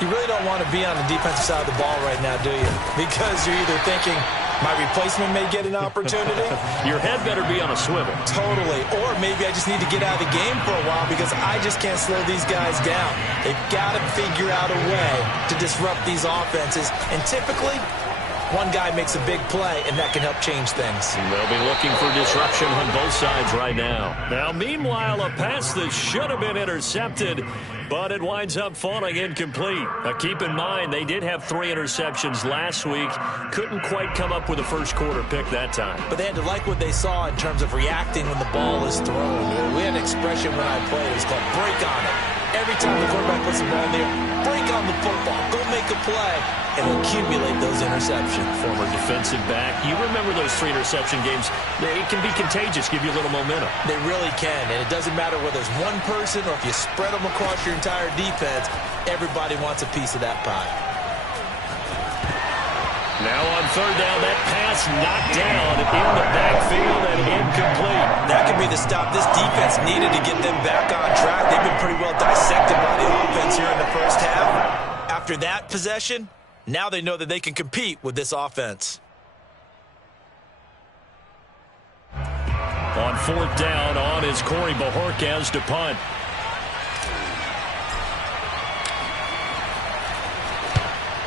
You really don't want to be on the defensive side of the ball right now, do you? Because you're either thinking, my replacement may get an opportunity. Your head better be on a swivel. Totally. Or maybe I just need to get out of the game for a while because I just can't slow these guys down. They've got to figure out a way to disrupt these offenses. And typically, one guy makes a big play, and that can help change things. And they'll be looking for disruption on both sides right now. Now, meanwhile, a pass that should have been intercepted, but it winds up falling incomplete. Now, keep in mind, they did have 3 interceptions last week. Couldn't quite come up with a first-quarter pick that time. But they had to like what they saw in terms of reacting when the ball is thrown. We had an expression when I played. It was called break on it. Every time the quarterback puts the ball in there, break on the football. Go make a play and accumulate those interceptions. Former defensive back. You remember those 3 interception games. It can be contagious, give you a little momentum. They really can, and it doesn't matter whether it's one person or if you spread them across your entire defense, everybody wants a piece of that pie. Now on third down, that pass knocked down in the backfield and incomplete. That could be the stop this defense needed to get them back on track. They've been pretty well dissected by the offense here in the first half. After that possession, now they know that they can compete with this offense. On fourth down, on is Corey Bojorquez to punt.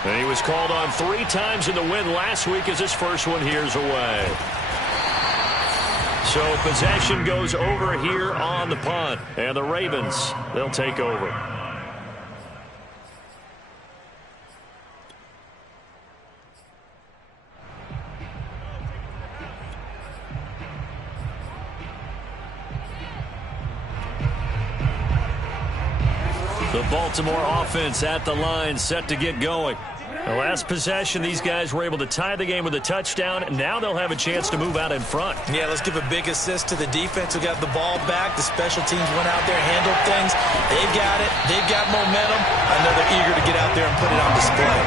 And he was called on 3 times in the win last week as his first one here's away. So possession goes over here on the punt. And the Ravens, they'll take over. The Baltimore offense at the line, set to get going. The last possession, these guys were able to tie the game with a touchdown. Now they'll have a chance to move out in front. Yeah, let's give a big assist to the defense who got the ball back. The special teams went out there, handled things. They've got it. They've got momentum. I know they're eager to get out there and put it on display.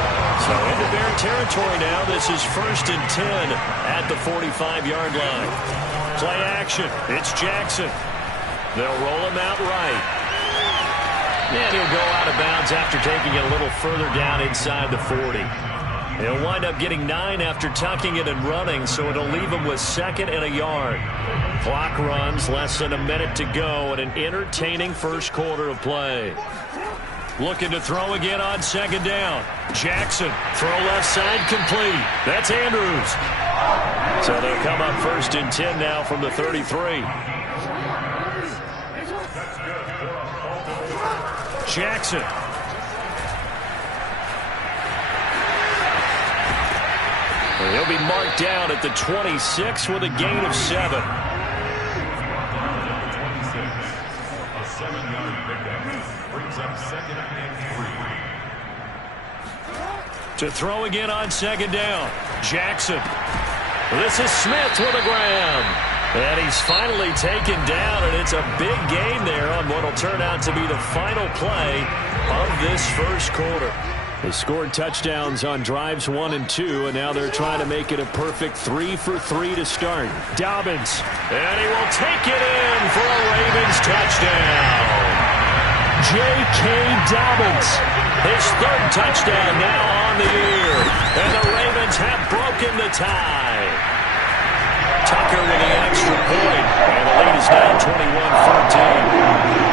So into Bear territory now. This is 1st and 10 at the 45-yard line. Play action. It's Jackson. They'll roll him out right. And he'll go out of bounds after taking it a little further down inside the 40. He'll wind up getting 9 after tucking it and running, so it'll leave him with 2nd and a yard. Clock runs, less than a minute to go, and an entertaining first quarter of play. Looking to throw again on 2nd down. Jackson, throw left side complete. That's Andrews. So they'll come up 1st and 10 now from the 33. Jackson. He'll be marked down at the 26 with a gain of 7. To throw again on 2nd down. Jackson. This is Smith with a grab. And he's finally taken down, and it's a big gain there on what will turn out to be the final play of this first quarter. They scored touchdowns on drives 1 and 2, and now they're trying to make it a perfect 3 for 3 to start. Dobbins, and he will take it in for a Ravens touchdown. J.K. Dobbins, his 3rd touchdown now on the year, and the Ravens have broken the tie. Tucker with the extra point, and the lead is now 21-14.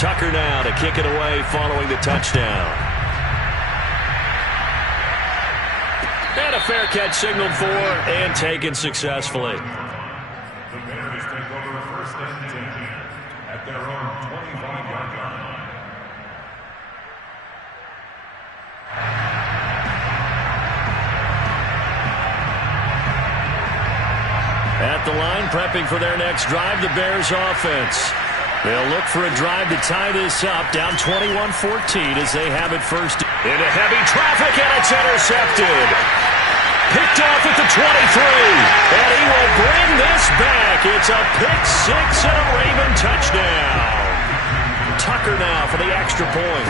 Tucker now to kick it away following the touchdown. And a fair catch signaled for and taken successfully. The Bears take over 1st and 10 at their own 25-yard line. At the line, prepping for their next drive, the Bears offense. They'll look for a drive to tie this up, down 21-14 as they have it first. Into heavy traffic, and it's intercepted. Picked off at the 23. a pick six and a Raven touchdown. Tucker now for the extra point.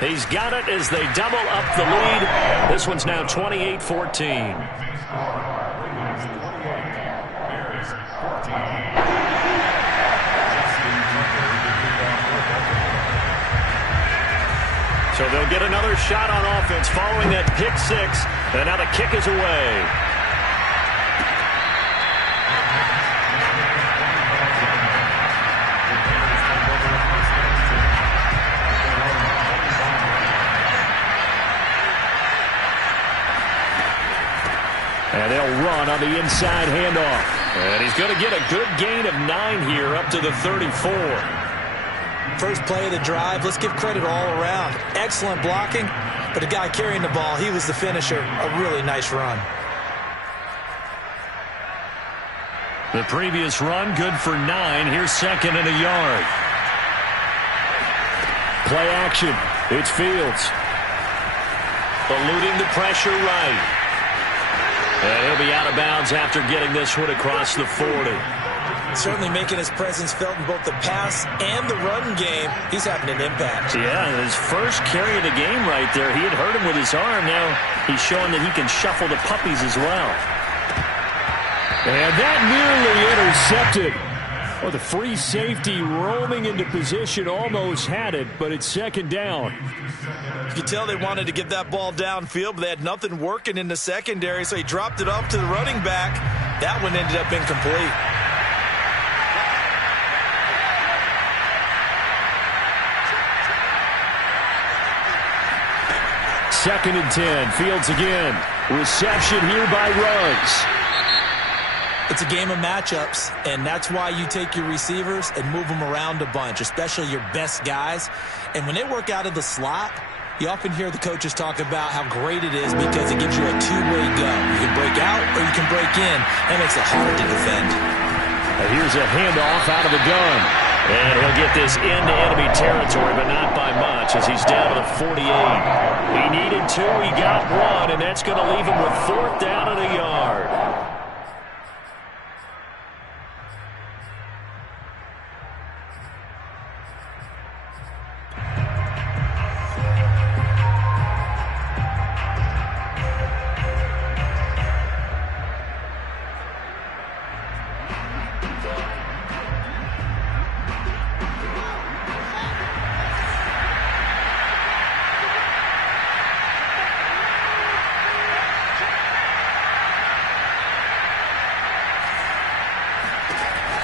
He's got it as they double up the lead. This one's now 28-14. So they'll get another shot on offense following that pick six. And now the kick is away. And they'll run on the inside handoff. And he's going to get a good gain of 9 here up to the 34. First play of the drive, let's give credit all around. Excellent blocking, but the guy carrying the ball, he was the finisher. A really nice run. The previous run, good for 9. Here's second and a yard. Play action. It's Fields. Eluding the pressure right. And he'll be out of bounds after getting this one across the 40. Certainly making his presence felt in both the pass and the run game. He's having an impact. Yeah, his first carry of the game right there. He had hurt him with his arm. Now he's showing that he can shuffle the puppies as well. And that nearly intercepted. Well, the free safety roaming into position almost had it, but it's second down. You could tell they wanted to get that ball downfield, but they had nothing working in the secondary, so he dropped it up to the running back. That one ended up incomplete. Second and 10. Fields again. Reception here by Ruggs. It's a game of matchups, and that's why you take your receivers and move them around a bunch, especially your best guys. And when they work out of the slot, you often hear the coaches talk about how great it is because it gives you a two-way go. You can break out or you can break in. That makes it hard to defend. Here's a handoff out of the gun. And he'll get this into enemy territory, but not by much as he's down to the 48. He needed 2, he got 1, and that's going to leave him with 4th down and a yard.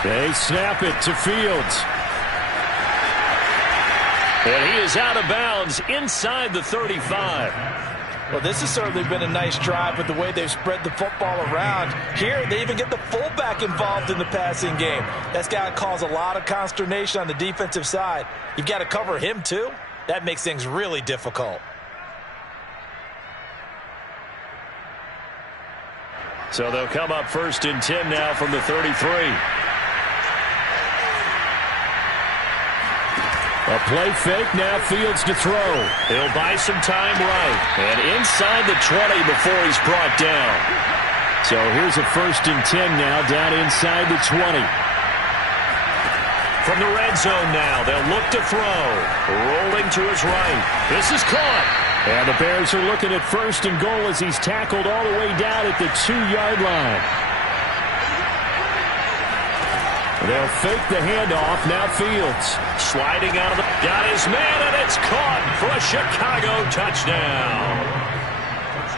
They snap it to Fields. And he is out of bounds inside the 35. Well, this has certainly been a nice drive with the way they've spread the football around. Here, they even get the fullback involved in the passing game. That's got to cause a lot of consternation on the defensive side. You've got to cover him, too. That makes things really difficult. So they'll come up 1st and 10 now from the 33. A play fake, now Fields to throw. He'll buy some time right. And inside the 20 before he's brought down. So here's a 1st and 10 now, down inside the 20. From the red zone now, they'll look to throw. Rolling to his right. This is caught. And the Bears are looking at 1st and goal as he's tackled all the way down at the 2-yard line. They'll fake the handoff. Now Fields sliding out of the... Got his man, and it's caught for a Chicago touchdown.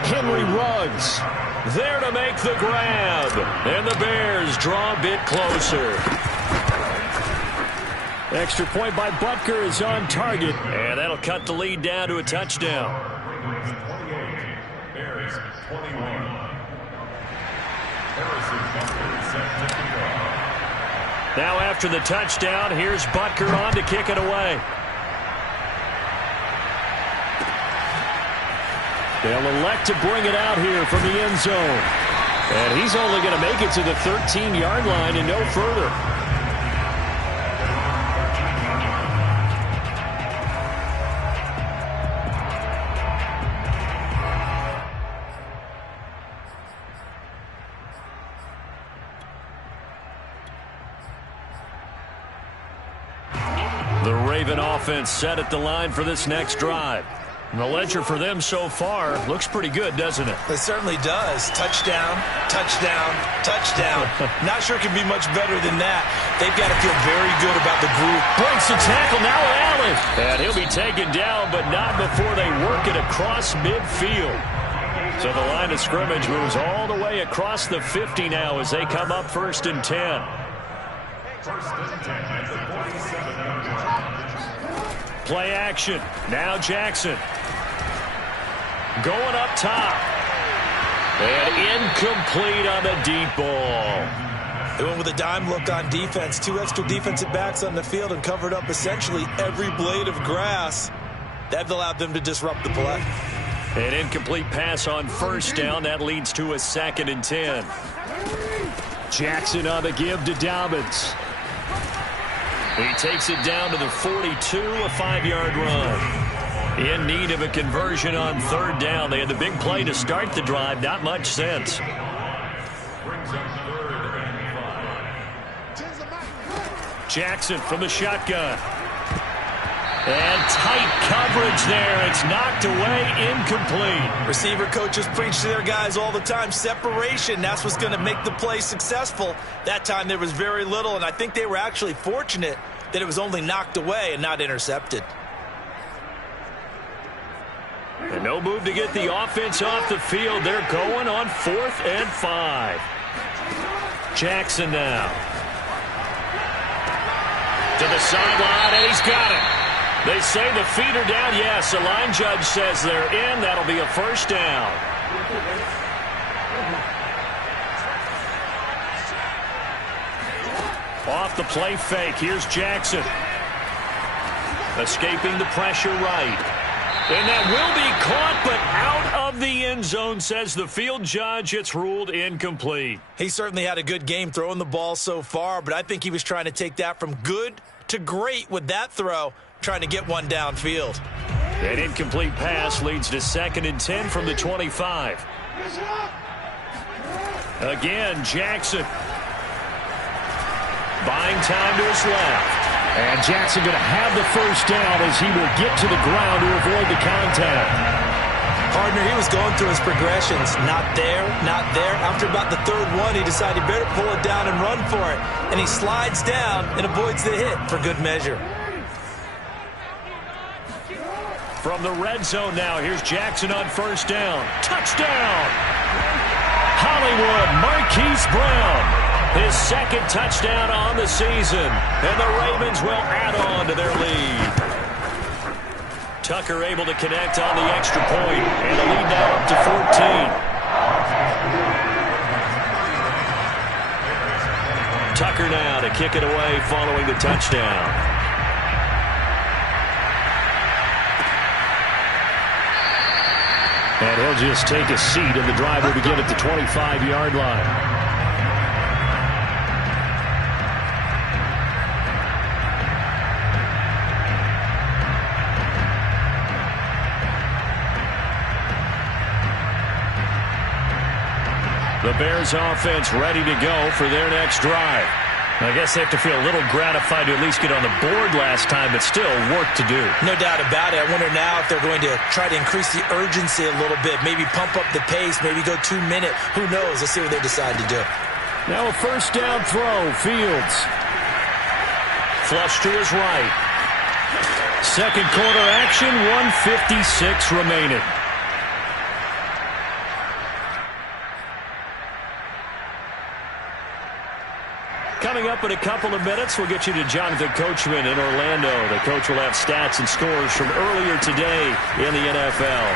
Henry Ruggs there to make the grab. And the Bears draw a bit closer. Extra point by Butker is on target. And that'll cut the lead down to a touchdown. Bears 21. Harrison Butker set to kick off. Now after the touchdown, here's Butker on to kick it away. They'll elect to bring it out here from the end zone. And he's only going to make it to the 13-yard line and no further. The Raven offense set at the line for this next drive. And the ledger for them so far looks pretty good, doesn't it? It certainly does. Touchdown, touchdown, touchdown. Not sure it can be much better than that. They've got to feel very good about the group. Breaks the tackle now with Allen. And he'll be taken down, but not before they work it across midfield. So the line of scrimmage moves all the way across the 50 now as they come up 1st and 10. First and 10 at the 47-yard line. Play action. Now Jackson. Going up top. And incomplete on the deep ball. They went with a dime look on defense. 2 extra defensive backs on the field and covered up essentially every blade of grass. That allowed them to disrupt the play. An incomplete pass on 1st down. That leads to a 2nd and 10. Jackson on the give to Dobbins. He takes it down to the 42, a 5-yard run. In need of a conversion on 3rd down. They had the big play to start the drive. Not much sense. Brings up 3rd and 5. Jackson from the shotgun. And tight coverage there. It's knocked away, incomplete. Receiver coaches preach to their guys all the time. Separation, that's what's going to make the play successful. That time there was very little, and I think they were actually fortunate that it was only knocked away and not intercepted. And no move to get the offense off the field. They're going on 4th and 5. Jackson now. To the sideline, and he's got it. They say the feet are down. Yes, the line judge says they're in. That'll be a 1st down. Off the play fake. Here's Jackson. Escaping the pressure right. And that will be caught, but out of the end zone, says the field judge. It's ruled incomplete. He certainly had a good game throwing the ball so far, but I think he was trying to take that from good to great with that throw, trying to get one downfield. An incomplete pass leads to 2nd and 10 from the 25. Again, Jackson. Buying time to his left. And Jackson going to have the 1st down as he will get to the ground to avoid the contact. Partner, he was going through his progressions. Not there, not there. After about the 3rd one, he decided he better pull it down and run for it. And he slides down and avoids the hit for good measure. From the red zone now, here's Jackson on 1st down. Touchdown! Hollywood Marquise Brown. His 2nd touchdown on the season. And the Ravens will add on to their lead. Tucker able to connect on the extra point. And the lead now up to 14. Tucker now to kick it away following the touchdown. And he'll just take a seat, and the drive will begin at the 25-yard line. The Bears offense ready to go for their next drive. I guess they have to feel a little gratified to at least get on the board last time, but still work to do. No doubt about it. I wonder now if they're going to try to increase the urgency a little bit, maybe pump up the pace, maybe go 2 minute. Who knows? Let's see what they decide to do. Now a 1st down throw. Fields. Flush to his right. 2nd quarter action, 1:56 remaining. Coming up in a couple of minutes, we'll get you to Jonathan Coachman in Orlando. The coach will have stats and scores from earlier today in the NFL.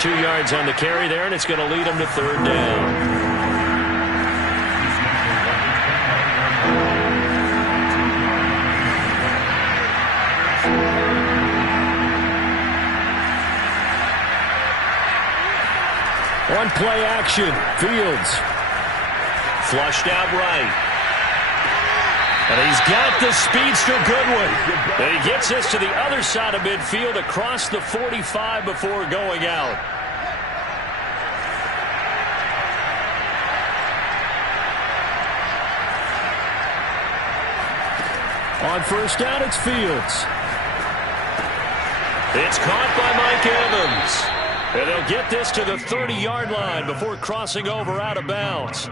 2 yards on the carry there, and it's going to lead him to 3rd down. One play action. Fields. Flushed out right. And he's got the speedster Goodwin. And he gets this to the other side of midfield across the 45 before going out. On first down, it's Fields. It's caught by Mike Evans. And they'll get this to the 30-yard line before crossing over out of bounds.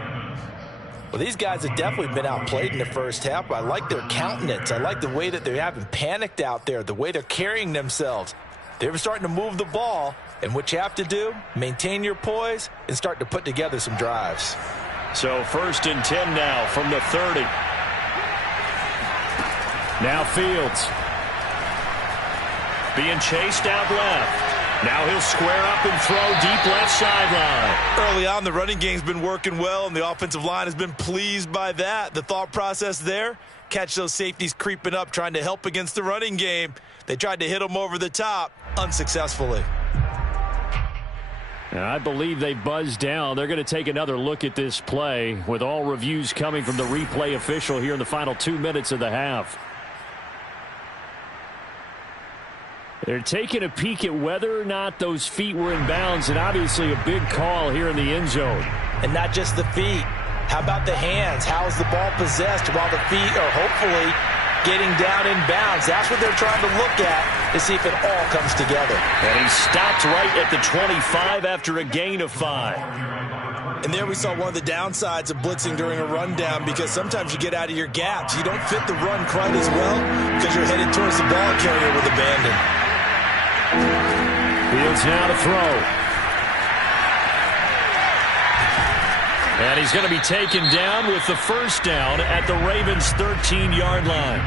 Well, these guys have definitely been outplayed in the first half, but I like their countenance. I like the way that they haven't panicked out there, the way they're carrying themselves. They're starting to move the ball, and what you have to do, maintain your poise and start to put together some drives. So 1st and 10 now from the 30. Now Fields. Being chased out left. Now he'll square up and throw deep left sideline. Early on, the running game's been working well, and the offensive line has been pleased by that. The thought process there, catch those safeties creeping up, trying to help against the running game. They tried to hit them over the top, unsuccessfully. And I believe they buzzed down. They're going to take another look at this play with all reviews coming from the replay official here in the final 2 minutes of the half. They're taking a peek at whether or not those feet were in bounds, and obviously a big call here in the end zone. And not just the feet. How about the hands? How's the ball possessed while the feet are hopefully getting down in bounds? That's what they're trying to look at to see if it all comes together. And he stopped right at the 25 after a gain of 5. And there we saw one of the downsides of blitzing during a rundown, because sometimes you get out of your gaps. You don't fit the run quite as well because you're headed towards the ball carrier with abandon. Fields now to throw. And he's going to be taken down with the first down at the Ravens' 13-yard line.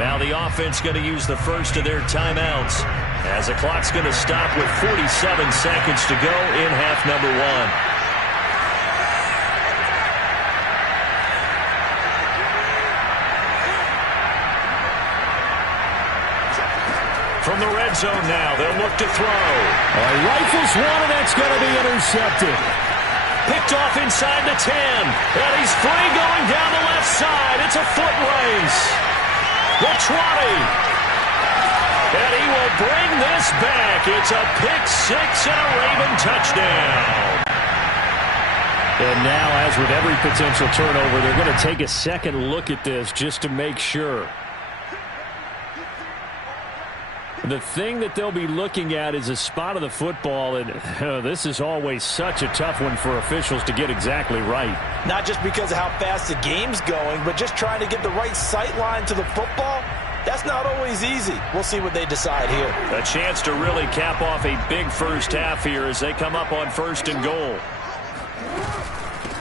Now the offense going to use the first of their timeouts as the clock's going to stop with 47 seconds to go in half number 1. From the red zone now, they'll look to throw. Rifles one, and that's going to be intercepted. Picked off inside the 10. And he's free going down the left side. It's a foot race. The 20. And he will bring this back. It's a pick 6 and a Raven touchdown. And now, as with every potential turnover, they're going to take a second look at this just to make sure. The thing that they'll be looking at is a spot of the football, and this is always such a tough one for officials to get exactly right. Not just because of how fast the game's going, but just trying to get the right sight line to the football. That's not always easy. We'll see what they decide here. A chance to really cap off a big first half here as they come up on 1st and goal.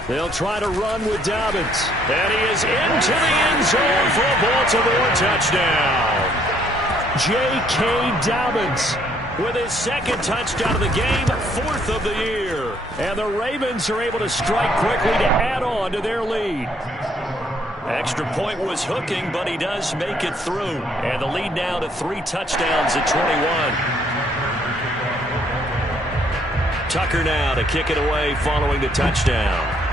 They'll try to run with Dobbins. And he is into the end zone for a Baltimore touchdown. J.K. Dobbins with his 2nd touchdown of the game, 4th of the year. And the Ravens are able to strike quickly to add on to their lead. Extra point was hooking, but he does make it through. And the lead now to 3 touchdowns at 21. Tucker now to kick it away following the touchdown.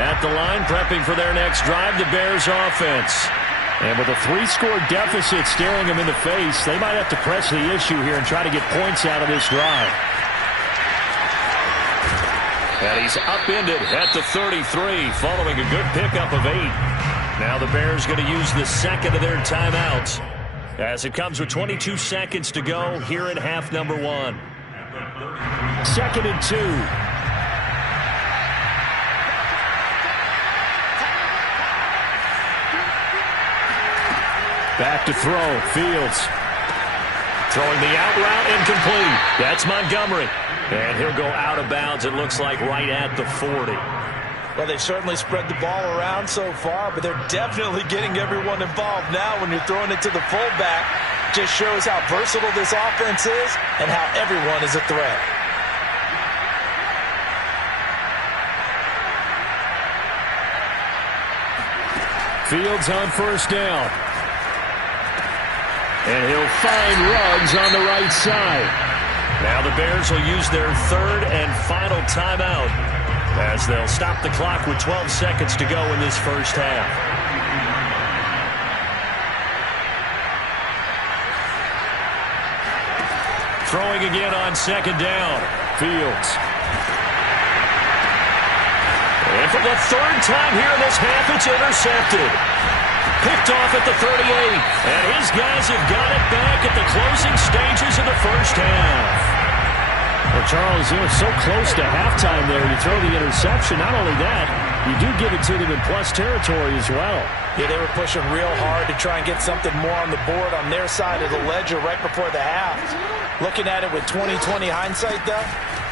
At the line, prepping for their next drive, the Bears offense. And with a 3-score deficit staring them in the face, they might have to press the issue here and try to get points out of this drive. And he's upended at the 33, following a good pickup of 8. Now the Bears going to use the 2nd of their timeouts as it comes with 22 seconds to go here in half number 1. 2nd and 2. Back to throw. Fields throwing the out route, incomplete. That's Montgomery. And he'll go out of bounds, it looks like, right at the 40. Well, they've certainly spread the ball around so far, but they're definitely getting everyone involved now when you're throwing it to the fullback. Just shows how versatile this offense is and how everyone is a threat. Fields on first down. And he'll find Ruggs on the right side. Now the Bears will use their 3rd and final timeout as they'll stop the clock with 12 seconds to go in this first half. Throwing again on second down. Fields. And for the third time here in this half, it's intercepted. Picked off at the 38. And his guys have got it back at the closing stages of the first half. Well, Charles, you were so close to halftime there. You throw the interception. Not only that, you do give it to them in plus territory as well. Yeah, they were pushing real hard to try and get something more on the board on their side of the ledger right before the half. Looking at it with 20/20 hindsight, though,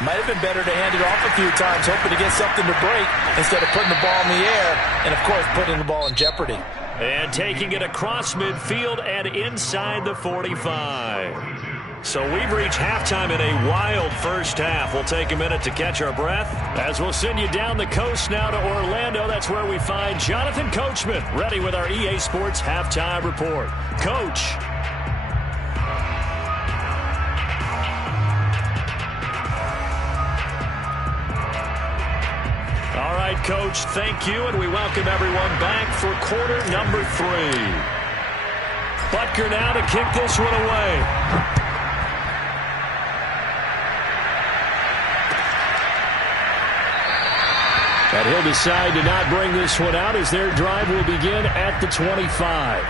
might have been better to hand it off a few times, hoping to get something to break instead of putting the ball in the air and, of course, putting the ball in jeopardy. And taking it across midfield and inside the 45. So we've reached halftime in a wild first half. We'll take a minute to catch our breath as we'll send you down the coast now to Orlando. That's where we find Jonathan Coachman ready with our EA Sports Halftime Report. Coach. All right, Coach, thank you, and we welcome everyone back for quarter number 3. Butker now to kick this one away. And he'll decide to not bring this one out as their drive will begin at the 25.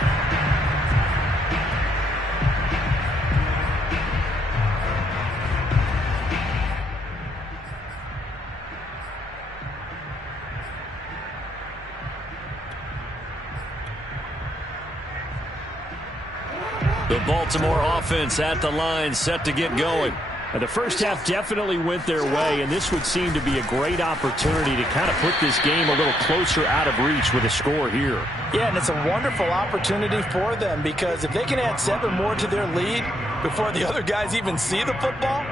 The Baltimore offense at the line, set to get going. And the first half definitely went their way, and this would seem to be a great opportunity to kind of put this game a little closer out of reach with a score here. Yeah, and it's a wonderful opportunity for them because if they can add 7 more to their lead before the other guys even see the football,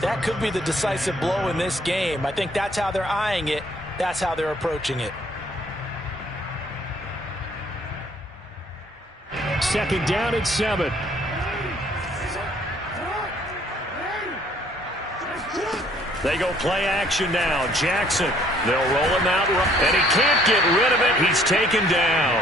that could be the decisive blow in this game. I think that's how they're eyeing it. That's how they're approaching it. Second down at 7. They go play action now. Jackson. They'll roll him out. And he can't get rid of it. He's taken down.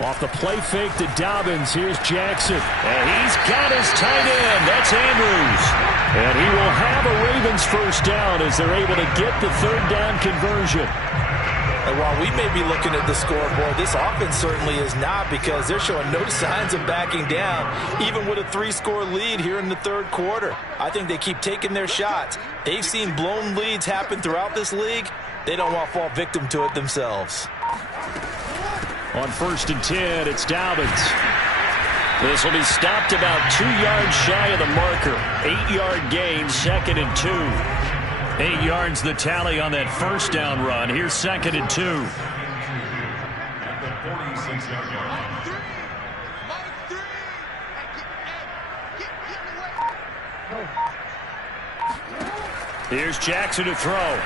Off the play fake to Dobbins. Here's Jackson. And he's got his tight end. That's Andrews. And he will have a Ravens first down as they're able to get the third down conversion. And while we may be looking at the scoreboard, this offense certainly is not because they're showing no signs of backing down, even with a 3-score lead here in the third quarter. I think they keep taking their shots. They've seen blown leads happen throughout this league. They don't want to fall victim to it themselves. On 1st and 10, it's Dobbins. This will be stopped about 2 yards shy of the marker. 8-yard gain, 2nd and 2. 8 yards the tally on that first down run. Here's 2nd and 2. Here's Jackson to throw.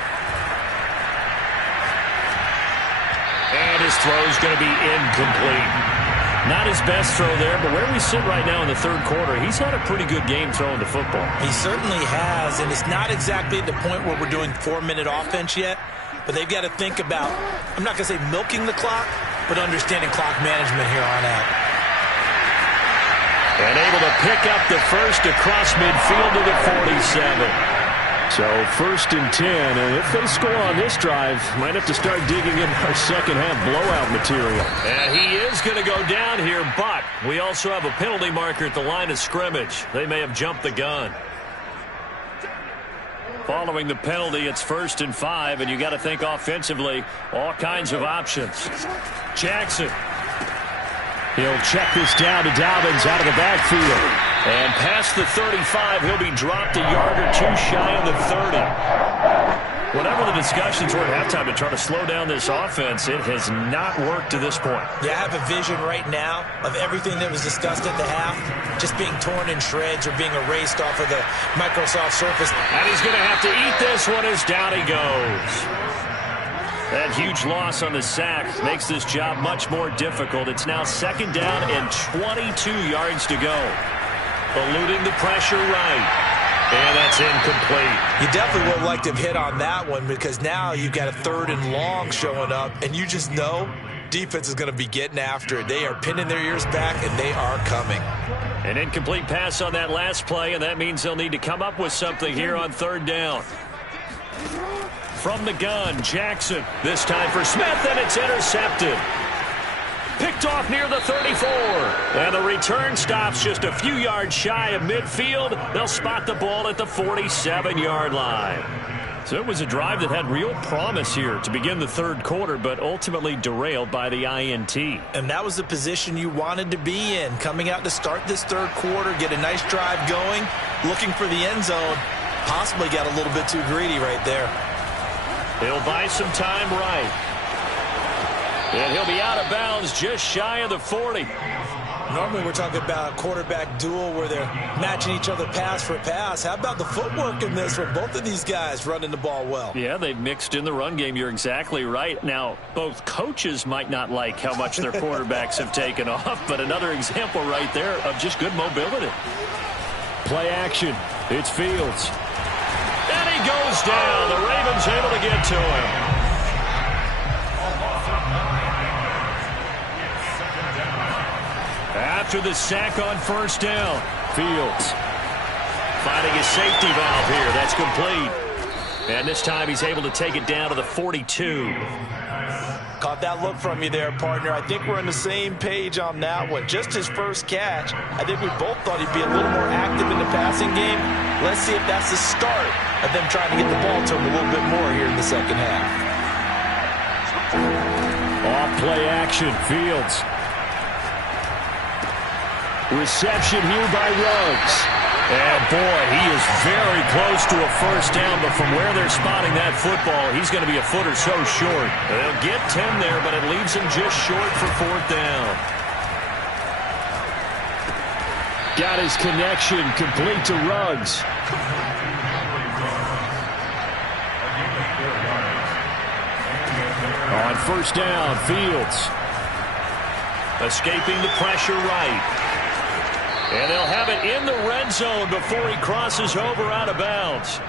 And his throw is going to be incomplete. Not his best throw there, but where we sit right now in the third quarter, he's had a pretty good game throwing the football. He certainly has, and it's not exactly at the point where we're doing 4-minute offense yet, but they've got to think about, I'm not going to say milking the clock, but understanding clock management here on out. And able to pick up the first across midfield to the 47. So 1st and 10, and if they score on this drive, might have to start digging in our second half blowout material. And he is going to go down here, but we also have a penalty marker at the line of scrimmage. They may have jumped the gun. Following the penalty, it's 1st and 5, and you got to think offensively, all kinds of options. Jackson. He'll check this down to Dobbins out of the backfield. And past the 35, he'll be dropped a yard or 2 shy of the 30. Whatever the discussions were at halftime to try to slow down this offense, it has not worked to this point. Yeah, I have a vision right now of everything that was discussed at the half just being torn in shreds or being erased off of the Microsoft Surface. And he's going to have to eat this one as down he goes. That huge loss on the sack makes this job much more difficult. It's now 2nd down and 22 yards to go. eluding the pressure right. And that's incomplete. You definitely would have liked to have hit on that one because now you've got a 3rd and long showing up, and you just know defense is going to be getting after it. They are pinning their ears back, and they are coming. An incomplete pass on that last play, and that means they'll need to come up with something here on 3rd down. From the gun, Jackson. This time for Smith, and it's intercepted. Picked off near the 34. And the return stops just a few yards shy of midfield. They'll spot the ball at the 47-yard line. So it was a drive that had real promise here to begin the 3rd quarter, but ultimately derailed by the INT. And that was the position you wanted to be in. Coming out to start this 3rd quarter, get a nice drive going, looking for the end zone. Possibly got a little bit too greedy right there. He'll buy some time right. And he'll be out of bounds just shy of the 40. Normally we're talking about a quarterback duel where they're matching each other pass for pass. How about the footwork in this one? Both of these guys running the ball well. Yeah, they've mixed in the run game. You're exactly right. Now, both coaches might not like how much their quarterbacks have taken off, but another example right there of just good mobility. Play action. It's Fields. And he goes down. The Ravens able to get to him. After the sack on 1st down, Fields finding his safety valve here. That's complete. And this time he's able to take it down to the 42. Caught that look from you there, partner. I think we're on the same page on that one. Just his first catch. I think we both thought he'd be a little more active in the passing game. Let's see if that's the start of them trying to get the ball to him a little bit more here in the 2nd half. Off play action, Fields. Reception here by Ruggs. And boy, he is very close to a 1st down, but from where they're spotting that football, he's going to be a foot or so short. They'll get 10 there, but it leaves him just short for 4th down. Got his connection complete to Ruggs. On 1st down, Fields. Escaping the pressure right. And they'll have it in the red zone before he crosses over out of bounds.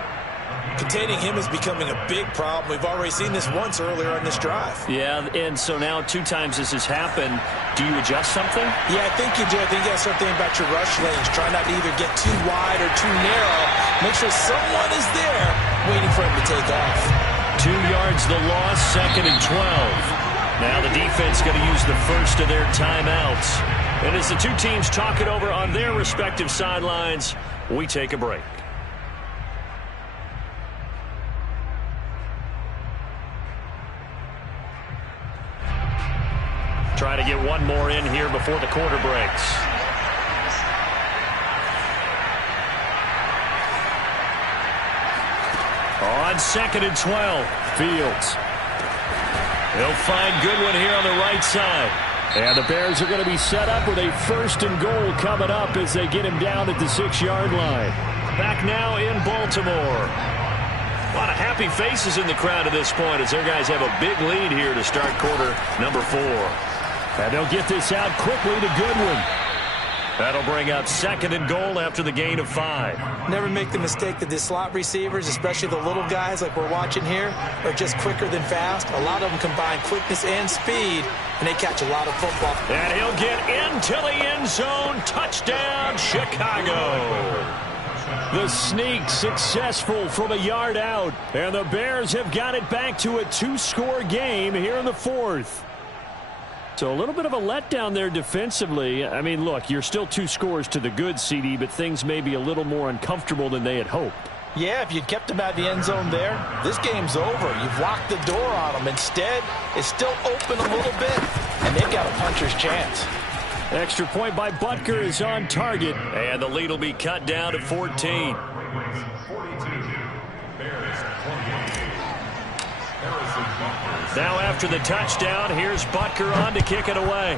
Containing him is becoming a big problem. We've already seen this once earlier on this drive. Yeah, and so now 2 times this has happened. Do you adjust something? Yeah, I think you do. I think you got to start thinking about your rush lanes. Try not to either get too wide or too narrow. Make sure someone is there waiting for him to take off. 2 yards the loss, 2nd and 12. Now the defense going to use the first of their timeouts. And as the 2 teams talk it over on their respective sidelines, we take a break. Trying to get one more in here before the quarter breaks. On 2nd and 12, Fields. He'll find Goodwin here on the right side. And the Bears are going to be set up with a 1st and goal coming up as they get him down at the 6-yard line. Back now in Baltimore. A lot of happy faces in the crowd at this point as their guys have a big lead here to start quarter number 4. And they'll get this out quickly to Goodwin. That'll bring up 2nd and goal after the gain of 5. Never make the mistake that the slot receivers, especially the little guys like we're watching here, are just quicker than fast. A lot of them combine quickness and speed, and they catch a lot of football. And he'll get into the end zone. Touchdown, Chicago. The sneak successful from a yard out. And the Bears have got it back to a 2-score game here in the 4th. So a little bit of a letdown there defensively. I mean, look, you're still 2 scores to the good, CD, but things may be a little more uncomfortable than they had hoped. Yeah, if you'd kept them out of the end zone there, this game's over. You've locked the door on them. Instead, it's still open a little bit, and they've got a puncher's chance. Extra point by Butker is on target, and the lead will be cut down to 14. Now after the touchdown, here's Butker on to kick it away.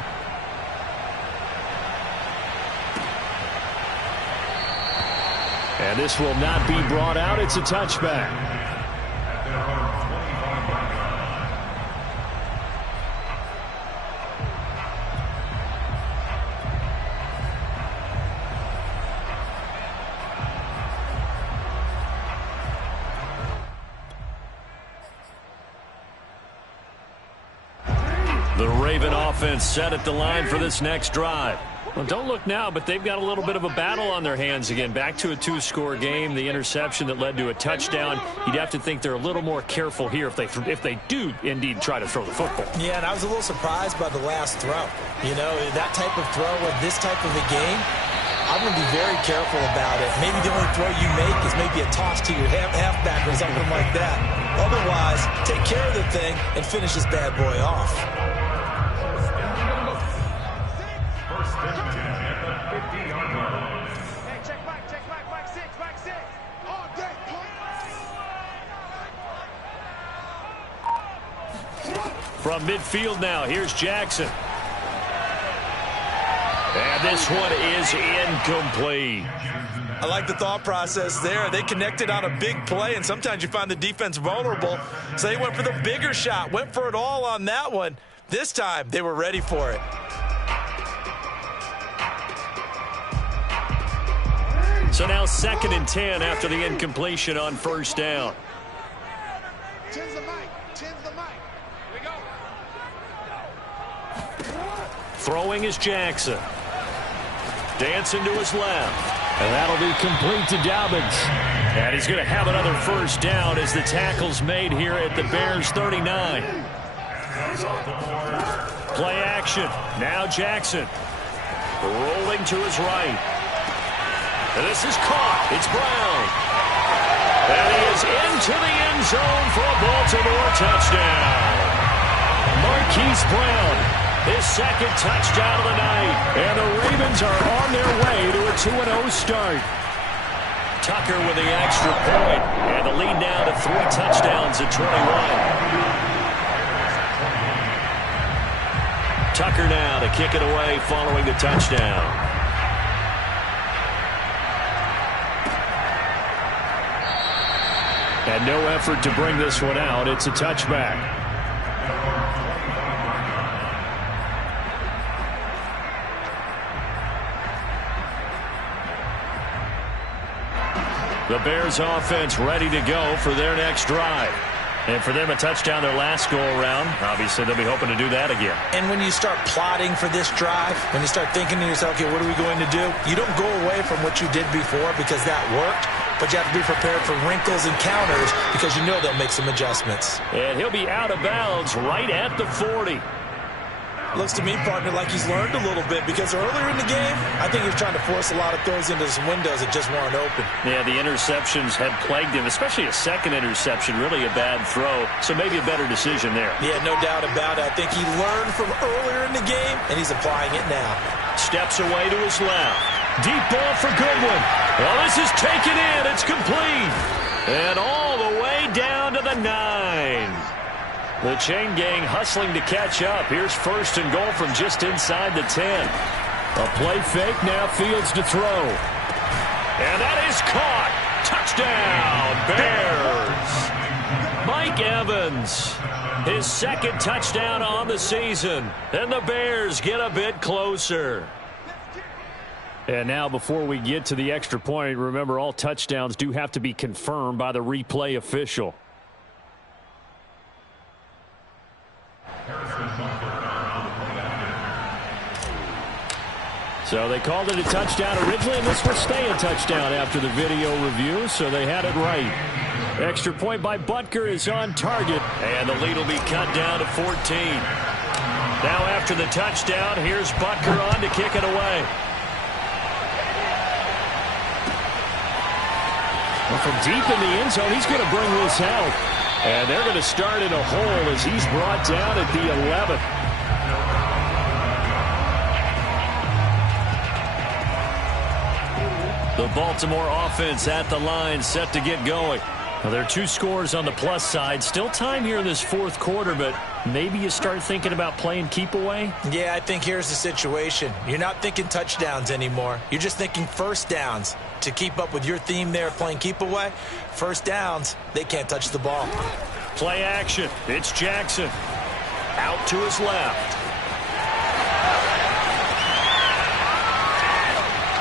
And this will not be brought out. It's a touchback. The Raven offense set at the line for this next drive. Well, don't look now, but they've got a little bit of a battle on their hands again. Back to a two-score game. The interception that led to a touchdown. You'd have to think they're a little more careful here if they do indeed try to throw the football. Yeah, and I was a little surprised by the last throw. You know, that type of throw with this type of a game, I'm going to be very careful about it. Maybe the only throw you make is maybe a toss to your halfback or something like that. Otherwise, take care of the thing and finish this bad boy off. From midfield now, here's Jackson. And this one is incomplete. I like the thought process there. They connected on a big play, and sometimes you find the defense vulnerable. So they went for the bigger shot, went for it all on that one. This time, they were ready for it. So now 2nd and 10 after the incompletion on first down. Throwing is Jackson. Dancing to his left. And that'll be complete to Dobbins. And he's going to have another first down as the tackle's made here at the Bears 39. Play action. Now Jackson. Rolling to his right. And this is caught. It's Brown. And he is into the end zone for a Baltimore touchdown. Marquise Brown, his 2nd touchdown of the night. And the Ravens are on their way to a 2-0 start. Tucker with the extra point. And the lead now to 3 touchdowns at 21. Tucker now to kick it away following the touchdown. And no effort to bring this one out. It's a touchback. The Bears offense ready to go for their next drive. And for them, a touchdown their last go-around. Obviously, they'll be hoping to do that again. And when you start plotting for this drive, when you start thinking to yourself, okay, what are we going to do? You don't go away from what you did before because that worked. But you have to be prepared for wrinkles and counters because you know they'll make some adjustments. And he'll be out of bounds right at the 40. Looks to me, partner, like he's learned a little bit because earlier in the game, I think he was trying to force a lot of throws into some windows that just weren't open. Yeah, the interceptions had plagued him, especially a 2nd interception, really a bad throw. So maybe a better decision there. Yeah, no doubt about it. I think he learned from earlier in the game, and he's applying it now. Steps away to his left. Deep ball for Goodwin. Well, this is taken in. It's complete. And all the way down to the 9. The chain gang hustling to catch up. Here's 1st and goal from just inside the 10. A play fake, now Fields to throw. And that is caught. Touchdown, Bears. Mike Evans, his 2nd touchdown on the season. And the Bears get a bit closer. And now before we get to the extra point, remember all touchdowns do have to be confirmed by the replay official. So they called it a touchdown originally, and this will stay a touchdown after the video review, so they had it right. Extra point by Butker is on target, and the lead will be cut down to 14. Now after the touchdown, here's Butker on to kick it away. Well, from deep in the end zone, he's going to bring this out. And they're going to start in a hole as he's brought down at the 11th. The Baltimore offense at the line, set to get going. Well, there are 2 scores on the plus side. Still time here in this 4th quarter, but maybe you start thinking about playing keep away? Yeah, I think here's the situation. You're not thinking touchdowns anymore. You're just thinking first downs. To keep up with your theme there, playing keep away, first downs, they can't touch the ball. Play action. It's Jackson. Out to his left.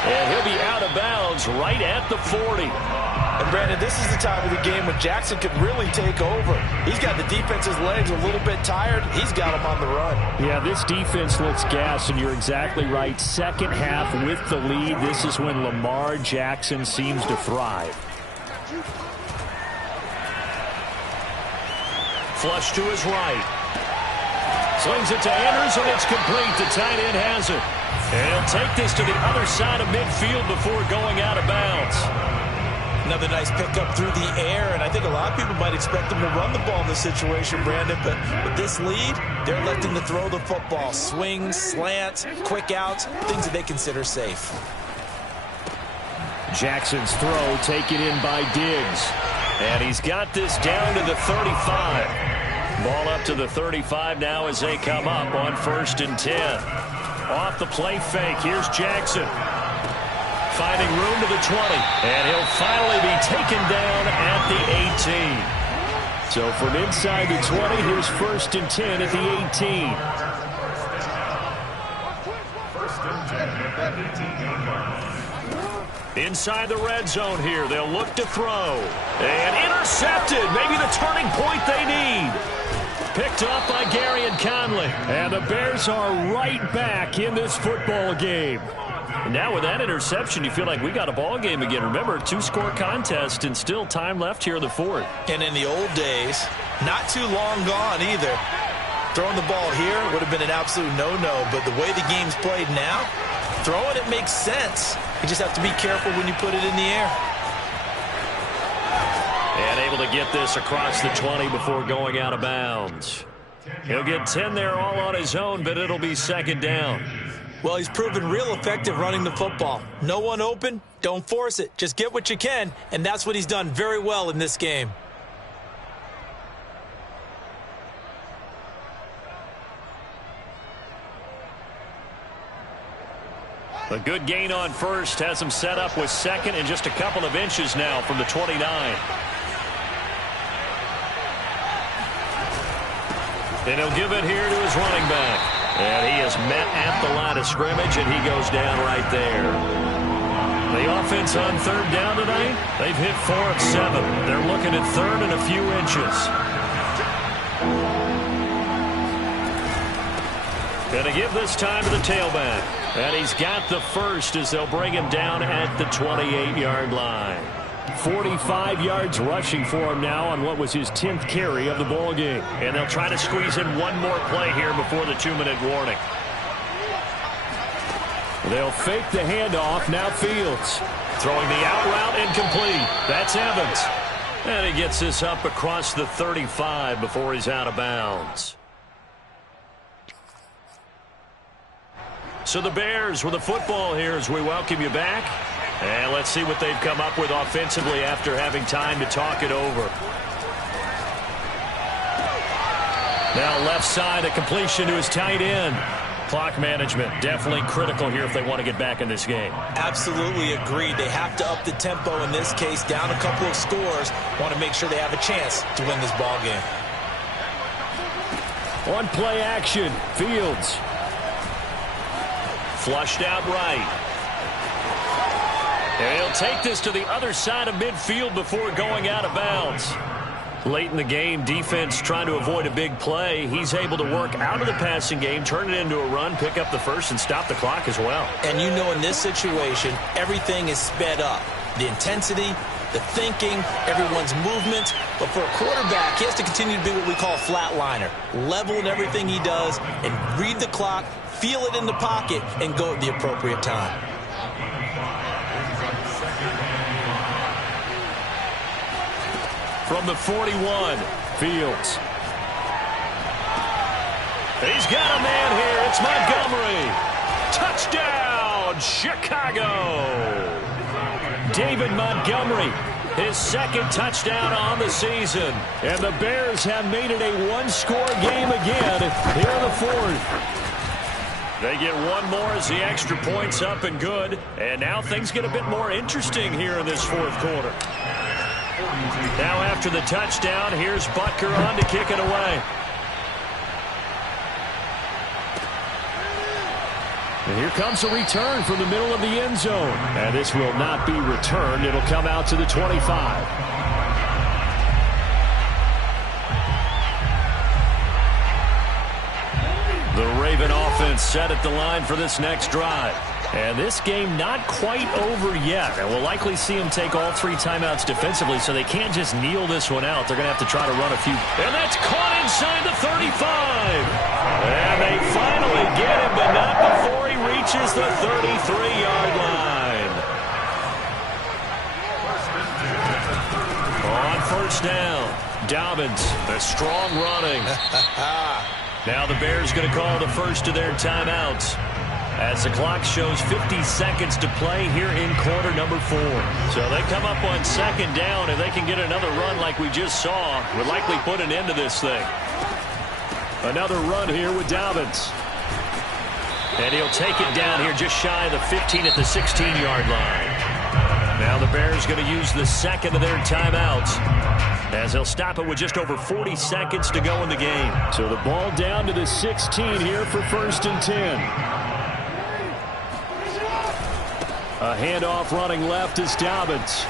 And he'll be out of bounds right at the 40. And Brandon, this is the time of the game when Jackson could really take over. He's got the defense's legs a little bit tired. He's got them on the run. Yeah, this defense looks gassed, and you're exactly right. Second half with the lead, this is when Lamar Jackson seems to thrive. Flush to his right. Slings it to Andrews, and it's complete. The tight end has it. And he'll take this to the other side of midfield before going out of bounds. Another nice pickup through the air, and I think a lot of people might expect him to run the ball in this situation, Brandon, but with this lead, they're electing to throw the football. Swings, slants, quick outs, things that they consider safe. Jackson's throw taken in by Diggs. And he's got this down to the 35. Ball up to the 35 now as they come up on 1st and 10. Off the play fake, here's Jackson. Finding room to the 20, and he'll finally be taken down at the 18. So from inside the 20, here's 1st and 10 at the 18. Inside the red zone here, they'll look to throw. And intercepted, maybe the turning point they need. Picked up by Garyon Conley. And the Bears are right back in this football game. And now with that interception, you feel like we got a ball game again. Remember, 2-score contest and still time left here in the 4th. And in the old days, not too long gone either. Throwing the ball here would have been an absolute no-no, but the way the game's played now, throwing it makes sense. You just have to be careful when you put it in the air. And able to get this across the 20 before going out of bounds. He'll get 10 there all on his own, but it'll be 2nd down. Well, he's proven real effective running the football. No one open, don't force it. Just get what you can, and that's what he's done very well in this game. A good gain on 1st has him set up with 2nd and just a couple of inches now from the 29. And he'll give it here to his running back. And he is met at the line of scrimmage, and he goes down right there. The offense on 3rd down tonight, they've hit 4 of 7. They're looking at 3rd and a few inches. Going to give this time to the tailback. And he's got the 1st as they'll bring him down at the 28-yard line. 45 yards rushing for him now on what was his 10th carry of the ball game. And they'll try to squeeze in one more play here before the 2-minute warning. They'll fake the handoff. Now Fields throwing the out route incomplete. That's Evans. And he gets this up across the 35 before he's out of bounds. So the Bears with the football here as we welcome you back. And let's see what they've come up with offensively after having time to talk it over. Now left side, a completion to his tight end. Clock management definitely critical here if they want to get back in this game. Absolutely agreed. They have to up the tempo in this case. Down a couple of scores. Want to make sure they have a chance to win this ball game. On play action, Fields. Flushed out right. And he'll take this to the other side of midfield before going out of bounds. Late in the game, defense trying to avoid a big play. He's able to work out of the passing game, turn it into a run, pick up the 1st, and stop the clock as well. And you know in this situation, everything is sped up. The intensity, the thinking, everyone's movement. But for a quarterback, he has to continue to be what we call a flatliner. Level in everything he does and read the clock, feel it in the pocket, and go at the appropriate time. From the 41, Fields. He's got a man here. It's Montgomery. Touchdown, Chicago. David Montgomery, his 2nd touchdown on the season. And the Bears have made it a 1-score game again here in the 4th. They get one more as the extra point's up and good. And now things get a bit more interesting here in this 4th quarter. Now after the touchdown, here's Butker on to kick it away. And here comes a return from the middle of the end zone. And this will not be returned. It'll come out to the 25. The Raven offense set at the line for this next drive. And this game not quite over yet. And we'll likely see them take all 3 timeouts defensively, so they can't just kneel this one out. They're going to have to try to run a few. And that's caught inside the 35. And they finally get him, but not before he reaches the 33-yard line. On first down, Dobbins, the strong running. Now the Bears going to call the first of their timeouts, as the clock shows 50 seconds to play here in quarter number 4. So they come up on second down. If they can get another run like we just saw, would likely put an end to this thing. Another run here with Dobbins. And he'll take it down here just shy of the 15 at the 16-yard line. Now the Bears going to use the second of their timeouts, as they'll stop it with just over 40 seconds to go in the game. So the ball down to the 16 here for 1st and 10. A handoff running left is Dobbins.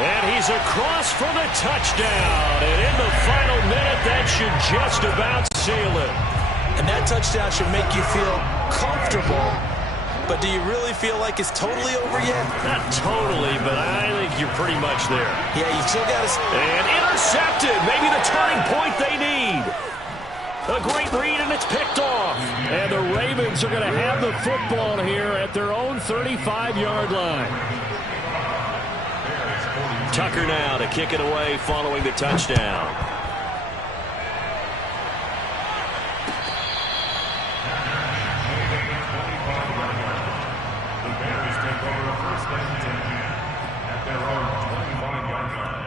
And he's across for the touchdown. And in the final minute, that should just about seal it. And that touchdown should make you feel comfortable. But do you really feel like it's totally over yet? Not totally, but I think you're pretty much there. Yeah, you still got to... And intercepted. Maybe the turning point they need. A great read, and it's picked off. And the Ravens are going to have the football here at their own 35-yard line. Tucker now to kick it away following the touchdown. The Bears take over a 1st and 10 at their own 25-yard line.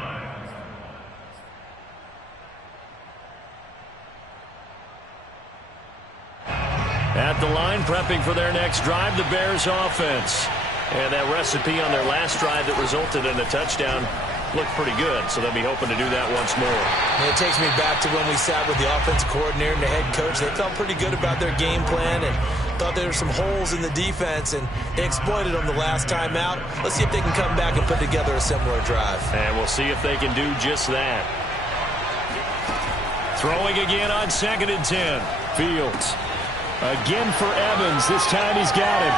At the line, prepping for their next drive, the Bears offense. And that recipe on their last drive that resulted in a touchdown looked pretty good, so they'll be hoping to do that once more. And it takes me back to when we sat with the offensive coordinator and the head coach. They felt pretty good about their game plan and thought there were some holes in the defense, and they exploited them the last time out. Let's see if they can come back and put together a similar drive. And we'll see if they can do just that. Throwing again on 2nd and 10. Fields. Again for Evans. This time he's got him.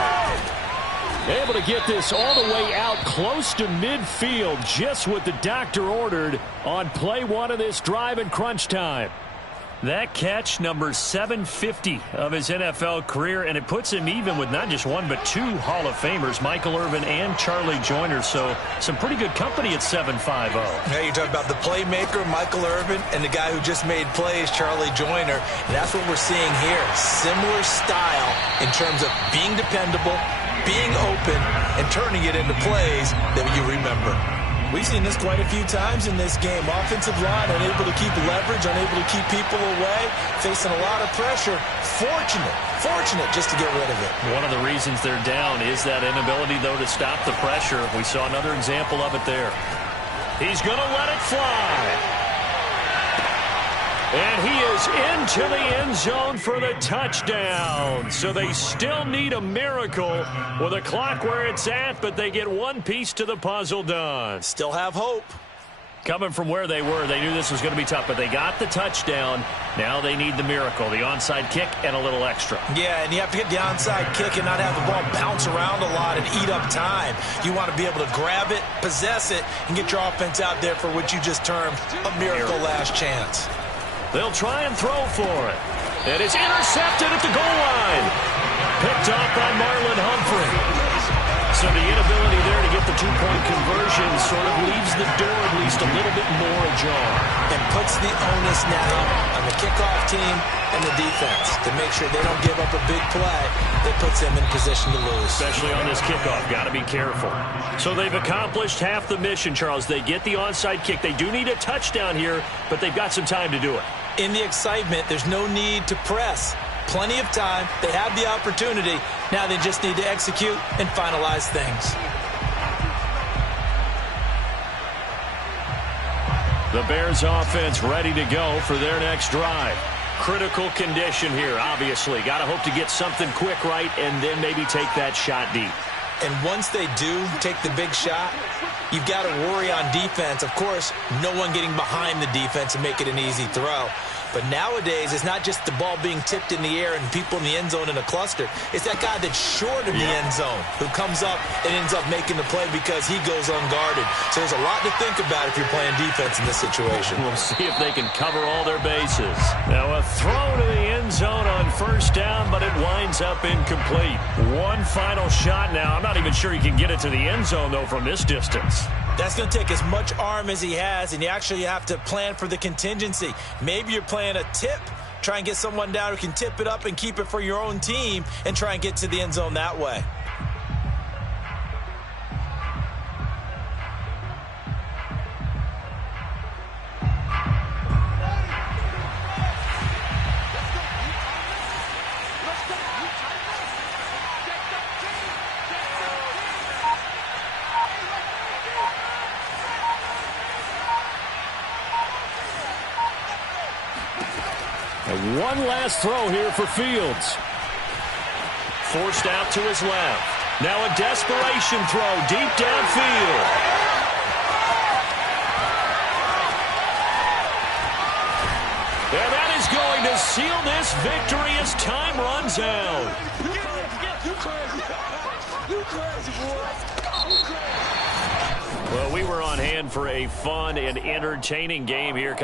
Able to get this all the way out close to midfield, just what the doctor ordered on play 1 of this drive in crunch time. That catch, number 750 of his NFL career, and it puts him even with not just 1 but 2 Hall of Famers, Michael Irvin and Charlie Joyner. So some pretty good company at 750. Yeah, you're talking about the playmaker, Michael Irvin, and the guy who just made plays, Charlie Joyner. And that's what we're seeing here. Similar style in terms of being dependable, being open, and turning it into plays that you remember. We've seen this quite a few times in this game. Offensive line unable to keep leverage, unable to keep people away, facing a lot of pressure. Fortunate just to get rid of it. One of the reasons they're down is that inability, though, to stop the pressure. We saw another example of it there. He's going to let it fly. And he is into the end zone for the touchdown. So they still need a miracle with a clock where it's at, but they get one piece to the puzzle done. Still have hope. Coming from where they were, they knew this was going to be tough, but they got the touchdown. Now they need the miracle, the onside kick and a little extra. Yeah, and you have to get the onside kick and not have the ball bounce around a lot and eat up time. You want to be able to grab it, possess it, and get your offense out there for what you just termed a miracle last chance. They'll try and throw for it. And it's intercepted at the goal line. Picked off by Marlon Humphrey. So the inability there to get the two-point conversion sort of leaves the door at least a little bit more ajar. And puts the onus now on the kickoff team and the defense to make sure they don't give up a big play that puts them in position to lose. Especially on this kickoff. Got to be careful. So they've accomplished half the mission, Charles. They get the onside kick. They do need a touchdown here, but they've got some time to do it. In the excitement, there's no need to press. Plenty of time. They have the opportunity. Now they just need to execute and finalize things. The Bears offense ready to go for their next drive. Critical condition here, obviously. Got to hope to get something quick right and then maybe take that shot deep. And once they do take the big shot, you've got to worry on defense. Of course, no one getting behind the defense and make it an easy throw. But nowadays, it's not just the ball being tipped in the air and people in the end zone in a cluster. It's that guy that's short of the end zone who comes up and ends up making the play because he goes unguarded. So there's a lot to think about if you're playing defense in this situation. We'll see if they can cover all their bases. Now a throw to the end zone on first down, but it winds up incomplete. One final shot now. I'm not even sure he can get it to the end zone, though, from this distance. That's going to take as much arm as he has, and you actually have to plan for the contingency. Maybe you're playing a tip, try and get someone down who can tip it up and keep it for your own team and try and get to the end zone that way. And one last throw here for Fields. Forced out to his left. Now a desperation throw deep downfield. And that is going to seal this victory as time runs out. Well, we were on hand for a fun and entertaining game here.